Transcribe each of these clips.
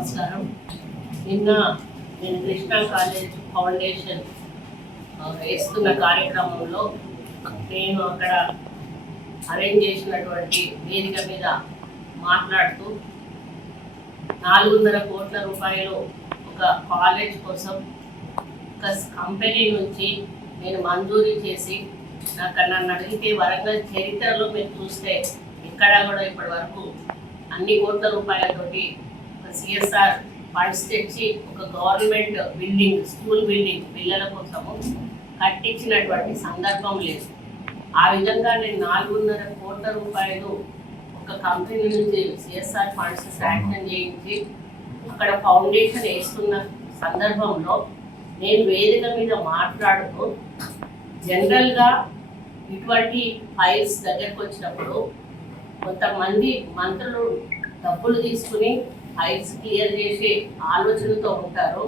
నమస్కారం. నిన్న నేను కృష్ణా కాలేజ్ ఫౌండేషన్ వేస్తున్న కార్యక్రమంలో నేను అక్కడ అరేంజ్ చేసినటువంటి వేదిక మీద మాట్లాడుతూ 400 కోట్ల రూపాయలు ఒక కాలేజ్ కోసం ఒక కంపెనీ నుంచి నేను మంజూరీ చేసి నన్ను అడిగితే వరంగల్ చరిత్రలో మీరు చూస్తే ఎక్కడా కూడా ఇప్పటి వరకు అన్ని కోట్ల రూపాయలతోటి సిఎస్ఆర్ ఫండ్స్ తెచ్చి ఒక గవర్నమెంట్ బిల్డింగ్, స్కూల్ బిల్డింగ్ పిల్లల కోసము కట్టించినటువంటి సందర్భం లేదు. ఆ విధంగా నేను 400 కోట్ల రూపాయలు ఒక కంపెనీ నుంచి సిఎస్ఆర్ ఫండ్స్ శాంక్షన్ చేయించి అక్కడ ఫౌండేషన్ వేస్తున్న సందర్భంలో నేను వేదిక మీద మాట్లాడుతూ జనరల్గా ఇటువంటి ఫైల్స్ దగ్గరకు వచ్చినప్పుడు కొంతమంది మంత్రులు డబ్బులు తీసుకుని ఫైల్స్ క్లియర్ చేసే ఆలోచనతో ఉంటారు.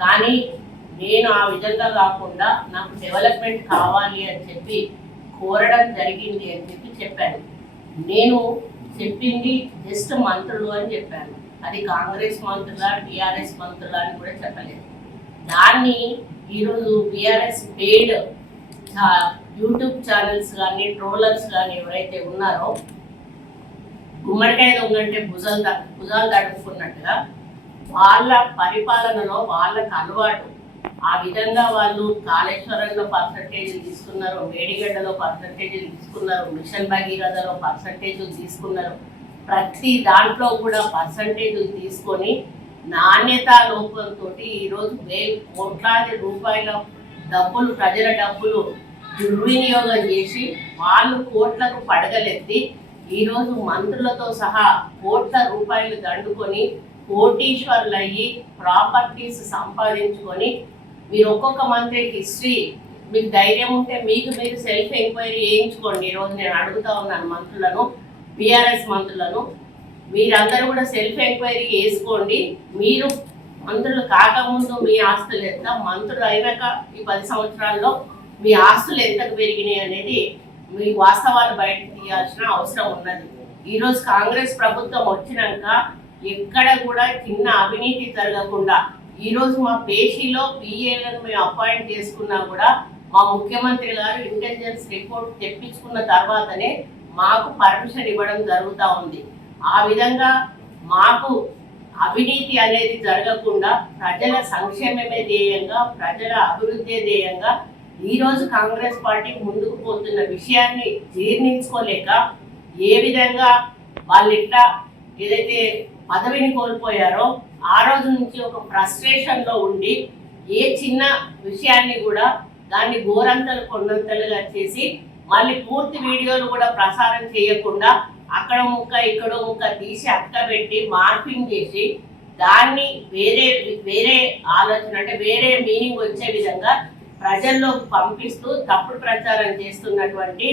కానీ నేను ఆ విధంగా కాకుండా నాకు డెవలప్మెంట్ కావాలి అని చెప్పి కోరడం జరిగింది అని చెప్పాను. నేను చెప్పింది జస్ట్ మంత్రులు అని చెప్పాను. అది కాంగ్రెస్ మంత్రులా టీఆర్ఎస్ మంత్రులా అని కూడా చెప్పలేదు. దాన్ని ఈరోజు టీఆర్ఎస్ పెయిడ్ యూట్యూబ్ ఛానల్స్ కానీ ట్రోలర్స్ కానీ ఎవరైతే ఉన్నారో గుమ్మడికాయ దొంగంటే భుజాలు తడుపుకున్నట్టుగా వాళ్ళ పరిపాలనలో వాళ్ళకు అలవాటు. ఆ విధంగా వాళ్ళు కాళేశ్వరంలో పర్సంటేజీలు తీసుకున్నారు, మేడిగడ్డలో పర్సంటేజీలు తీసుకున్నారు, మిషన్ భగీరథలో పర్సంటేజీలు తీసుకున్నారు. ప్రతి దాంట్లో కూడా పర్సంటేజీలు తీసుకొని నాణ్యతా లోపంతో ఈరోజు కోట్లాది రూపాయల డబ్బులు, ప్రజల డబ్బులు దుర్వినియోగం చేసి వాళ్ళు కోట్లకు పడగలెత్తి ఈరోజు మంత్రులతో సహా కోట్ల రూపాయలు దండుకొని కోటీశ్వర్లు అయ్యి ప్రాపర్టీస్ సంపాదించుకొని మీరు ఒక్కొక్క మంత్రి హిస్టరీ మీకు ధైర్యం ఉంటే మీకు మీరు సెల్ఫ్ ఎంక్వైరీ చేయించుకోండి. ఈరోజు నేను అడుగుతా ఉన్నాను మంత్రులను, బీఆర్ఎస్ మంత్రులను, మీరందరూ కూడా సెల్ఫ్ ఎంక్వైరీ చేసుకోండి. మీరు మంత్రులు కాకముందు మీ ఆస్తులు ఎంత, మంత్రులు అయినాక ఈ 10 సంవత్సరాల్లో మీ ఆస్తులు ఎంతకు పెరిగినాయి అనేది మీ వాస్తవాలు బయట తీయాల్సిన అవసరం ఉన్నది. ఈరోజు కాంగ్రెస్ ప్రభుత్వం వచ్చినాక ఎక్కడ కూడా చిన్న అవినీతి జరగకుండా ఈరోజు మా పేషీలో పిఏలను మేము అపాయింట్ చేసుకున్నా కూడా మా ముఖ్యమంత్రి గారు ఇంటెలిజెన్స్ రిపోర్ట్ తెప్పించుకున్న తర్వాతనే మాకు పర్మిషన్ ఇవ్వడం జరుగుతూ ఉంది. ఆ విధంగా మాకు అవినీతి అనేది జరగకుండా ప్రజల సంక్షేమమే ధ్యేయంగా, ప్రజల అభివృద్ధి ధ్యేయంగా ఈరోజు కాంగ్రెస్ పార్టీ ముందుకు పోతున్న విషయాన్ని జీర్ణించుకోలేక ఏ విధంగా వాళ్ళు ఇట్లా ఏదైతే పదవిని కోల్పోయారో ఆ రోజు నుంచి ఒక ఫ్రస్ట్రేషన్లో ఉండి ఏ చిన్న విషయాన్ని కూడా దాన్ని గోరంతలు కొండంతలుగా చేసి మళ్ళీ పూర్తి వీడియోలు కూడా ప్రసారం చేయకుండా అక్కడ ముక్క ఇక్కడో ముక్క తీసి అక్కబెట్టి మార్పింగ్ చేసి దాన్ని వేరే ఆలోచన అంటే వేరే మీనింగ్ వచ్చే విధంగా ప్రజల్లోకి పంపిస్తూ తప్పుడు ప్రచారం చేస్తున్నటువంటి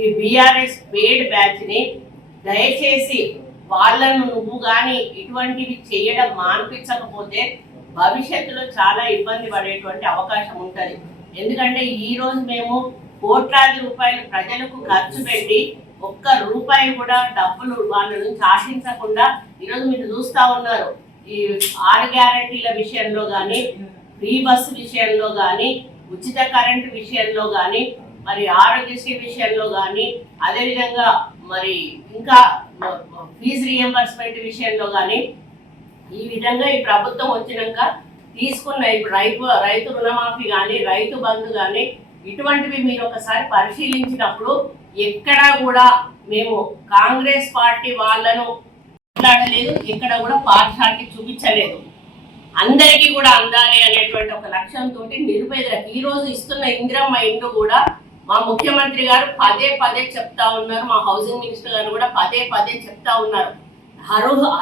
ఈ బీఆర్ఎస్ పేడ్ బ్యాచ్ని దయచేసి వాళ్ళను నువ్వు కానీ ఇటువంటివి చేయడం మాన్పించకపోతే భవిష్యత్తులో చాలా ఇబ్బంది పడేటువంటి అవకాశం ఉంటుంది. ఎందుకంటే ఈరోజు మేము కోట్లాది రూపాయలు ప్రజలకు ఖర్చు పెట్టి ఒక్క రూపాయి కూడా డబ్బులు వాళ్ళ నుంచి ఆశించకుండా ఈరోజు మీరు చూస్తూ ఉన్నారు. ఈ 6 గ్యారంటీల విషయంలో కానీ, ఫ్రీ బస్సు విషయంలో కానీ, ఉచిత కరెంటు విషయంలో కానీ, మరి ఆరోగ్యశ్రీ విషయంలో కానీ, అదేవిధంగా మరి ఇంకా ఫీజు రియంబర్స్మెంట్ విషయంలో కానీ ఈ విధంగా ఈ ప్రభుత్వం వచ్చినాక తీసుకున్న ఇప్పుడు రైతు రుణమాఫీ కానీ, రైతు బంధు కానీ ఇటువంటివి మీరు ఒకసారి పరిశీలించినప్పుడు ఎక్కడా కూడా మేము కాంగ్రెస్ పార్టీ వాళ్ళను మాట్లాడలేదు, ఎక్కడ కూడా పార్షాలిటీ చూపించలేదు. అందరికీ కూడా అందాలి అనేటువంటి ఒక లక్ష్యంతో నిరుపేదలకు ఈరోజు ఇస్తున్న ఇందిరమ్మ ఇండ్లు కూడా మా ముఖ్యమంత్రి గారు పదే చెప్తా ఉన్నారు, మా హౌసింగ్ మినిస్టర్ గారు కూడా పదే చెప్తా ఉన్నారు.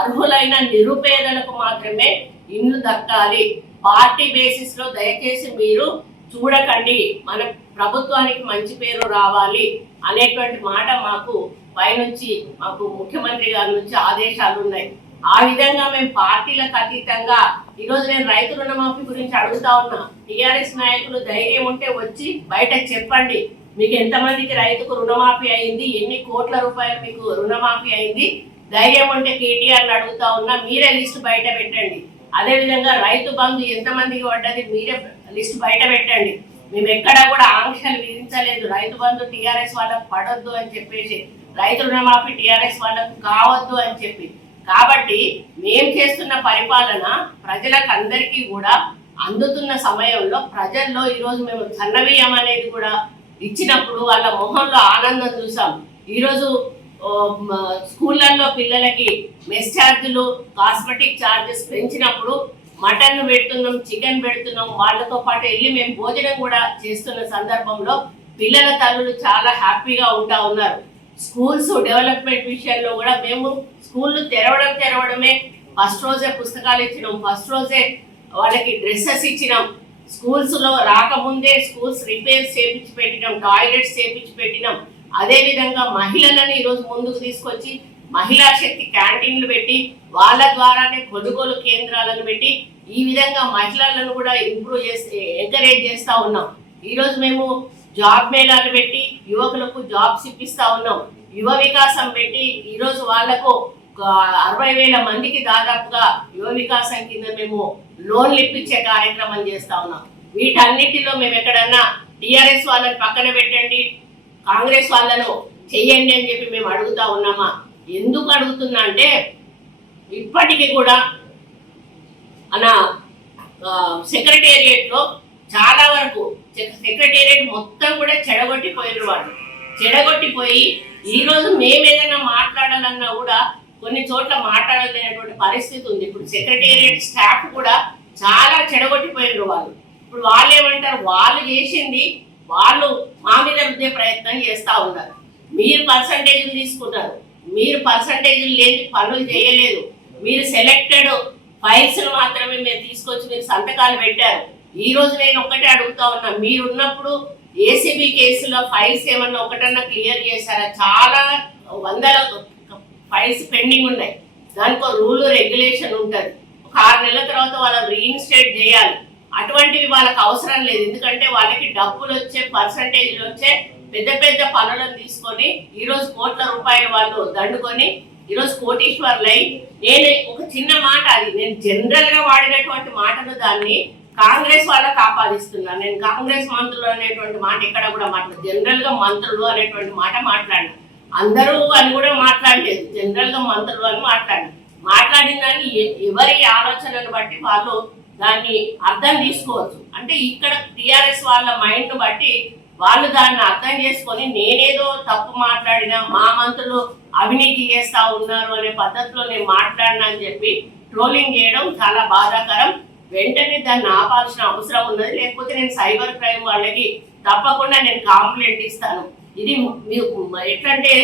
అర్హులైన నిరుపేదలకు మాత్రమే ఇండ్లు దక్కాలి. పార్టీ బేసిస్ లో దయచేసి మీరు చూడకండి, మన ప్రభుత్వానికి మంచి పేరు రావాలి అనేటువంటి మాట మాకు పైనుంచి మాకు ముఖ్యమంత్రి గారి నుంచి ఆదేశాలు ఉన్నాయి. ఆ విధంగా మేము పార్టీలకు అతీతంగా ఈరోజు నేను రైతు రుణమాఫీ గురించి అడుగుతా ఉన్నా. టీఆర్ఎస్ నాయకులు ధైర్యం ఉంటే వచ్చి బయట చెప్పండి, మీకు ఎంతమందికి రైతుకు రుణమాఫీ అయింది, ఎన్ని కోట్ల రూపాయలు మీకు రుణమాఫీ అయింది, ధైర్యం ఉంటే కేటీఆర్ని అడుగుతా ఉన్నా, మీరే లిస్ట్ బయట పెట్టండి. అదేవిధంగా రైతు బంధు ఎంతమందికి పడ్డది మీరే లిస్ట్ బయట పెట్టండి. మేము ఎక్కడా కూడా ఆంక్షలు విధించలేదు. రైతు బంధు టీఆర్ఎస్ వాళ్ళకు పడొద్దు అని చెప్పేసి, రైతు రుణమాఫీ టీఆర్ఎస్ వాళ్ళకు కావద్దు అని చెప్పి. కాబట్టి మేము చేస్తున్న పరిపాలన ప్రజలకు అందరికీ కూడా అందుతున్న సమయంలో ప్రజల్లో ఈరోజు మేము సన్నబియ్యం అనేది కూడా ఇచ్చినప్పుడు వాళ్ళ మొహంలో ఆనందం చూసాం. ఈరోజు స్కూళ్ళల్లో పిల్లలకి మెస్ ఛార్జీలు, కాస్మెటిక్ ఛార్జెస్ పెంచినప్పుడు మటన్ పెడుతున్నాం, చికెన్ పెడుతున్నాం, వాళ్ళతో పాటు వెళ్ళి మేము భోజనం కూడా చేస్తున్న సందర్భంలో పిల్లల తల్లులు చాలా హ్యాపీగా ఉంటా ఉన్నారు. స్కూల్స్ డెవలప్మెంట్ విషయంలో కూడా మేము స్కూళ్ళు తెరవడమే ఫస్ట్ రోజే పుస్తకాలు ఇచ్చినాం, ఫస్ట్ రోజే వాళ్ళకి డ్రెస్సెస్ ఇచ్చినాం. స్కూల్స్లో రాకముందే స్కూల్స్ రిపేర్స్ చేపించి పెట్టినాం, టాయిలెట్స్ చేపించి పెట్టినాం. అదేవిధంగా మహిళలను ఈరోజు ముందుకు తీసుకొచ్చి మహిళా శక్తి క్యాంటీన్లు పెట్టి వాళ్ళ ద్వారానే కొనుగోలు కేంద్రాలను పెట్టి ఈ విధంగా మహిళలను కూడా ఇంప్రూవ్ చేసి ఎంకరేజ్ చేస్తూ ఉన్నాం. ఈరోజు మేము జాబ్ మేళాలు పెట్టి యువకులకు జాబ్స్ ఇప్పిస్తూ ఉన్నాం. యువ వికాసం పెట్టి ఈరోజు వాళ్లకు 60,000 మందికి దాదాపుగా యువ వికాసం కింద మేము లోన్లు ఇప్పించే కార్యక్రమం చేస్తా ఉన్నాం. వీటన్నిటిలో మేము ఎక్కడన్నా టీఆర్ఎస్ వాళ్ళని పక్కన పెట్టండి, కాంగ్రెస్ వాళ్ళను చెయ్యండి అని చెప్పి మేము అడుగుతా ఉన్నామా? ఎందుకు అడుగుతున్నా అంటే ఇప్పటికీ కూడా మన సెక్రటేరియట్లో చాలా వరకు సెక్రటేరియట్ మొత్తం కూడా చెడగొట్టిపోయిన వాళ్ళు, చెడగొట్టిపోయి ఈరోజు మేము ఏదైనా మాట్లాడాలన్నా కూడా కొన్ని చోట్ల మాట్లాడలేనటువంటి పరిస్థితి ఉంది. ఇప్పుడు సెక్రటేరియట్ స్టాఫ్ కూడా చాలా చెడగొట్టిపోయిన వాళ్ళు. ఇప్పుడు వాళ్ళు ఏమంటారు, వాళ్ళు చేసింది వాళ్ళు మా మీద రుద్దే ప్రయత్నం చేస్తూ ఉన్నారు. మీరు పర్సంటేజ్లు తీసుకున్నారు, మీరు పర్సంటేజ్లు లేని పనులు చేయలేదు, మీరు సెలెక్టెడ్ ఫైల్స్ మాత్రమే మీరు తీసుకొచ్చి మీరు సంతకాలు పెట్టారు. ఈ రోజు నేను ఒక్కటే అడుగుతా ఉన్నా, మీరున్నప్పుడు ఏసీబీ కేసులో ఫైల్స్ ఏమన్నా ఒకటన్నా క్లియర్ చేశారా? చాలా వందల ఫైల్స్ పెండింగ్ ఉన్నాయి. దానికి రూల్ రెగ్యులేషన్ ఉంటుంది. ఒక 6 నెలల తర్వాత వాళ్ళని రీఇన్స్టేట్ చేయాలి. అటువంటివి వాళ్ళకి అవసరం లేదు. ఎందుకంటే వాళ్ళకి డబ్బులు వచ్చే, పర్సంటేజ్లు వచ్చే పెద్ద పెద్ద పనులను తీసుకొని ఈరోజు కోట్ల రూపాయలు వాళ్ళు దండుకొని ఈరోజు కోటీశ్వర్లై, నేను ఒక చిన్న మాట, అది నేను జనరల్ గా వాడినటువంటి మాటను దాన్ని కాంగ్రెస్ వాళ్ళకి ఆపాదిస్తున్నాను. నేను కాంగ్రెస్ మంత్రులు అనేటువంటి మాట ఎక్కడ కూడా మాట్లాడు, జనరల్ గా మంత్రులు అనేటువంటి మాట మాట్లాడిన, అందరూ అని కూడా మాట్లాడలేదు, జనరల్ గా మంత్రులు అని మాట్లాడిన దాన్ని ఎవరి ఆలోచనను బట్టి వాళ్ళు దాన్ని అర్థం తీసుకోవచ్చు. అంటే ఇక్కడ టీఆర్ఎస్ వాళ్ళ మైండ్ బట్టి వాళ్ళు దాన్ని అర్థం చేసుకొని నేనేదో తప్పు మాట్లాడినా, మా మంత్రులు అవినీతి చేస్తా ఉన్నారు అనే పద్ధతిలో నేను మాట్లాడినా అని చెప్పి ట్రోలింగ్ చేయడం చాలా బాధాకరం. వెంటనే దాన్ని ఆపాల్సిన అవసరం ఉన్నది. లేకపోతే నేను సైబర్ క్రైమ్ వాళ్ళకి తప్పకుండా నేను కంప్లైంట్ ఇస్తాను. ఇది ఎట్లంటే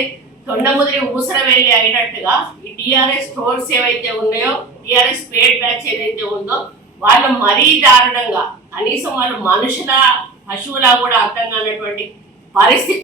తొండముదిరి ఊసర వెళ్ళి అయినట్టుగా ఈ టీఆర్ఎస్ ట్రోల్స్ ఏవైతే ఉన్నాయో, టీఆర్ఎస్ పేడ్ బ్యాచ్ ఏదైతే ఉందో వాళ్ళు మరీ దారుణంగా, కనీసం వాళ్ళు మనుషుల పశువులా కూడా అర్థం కానటువంటి పరిస్థితి.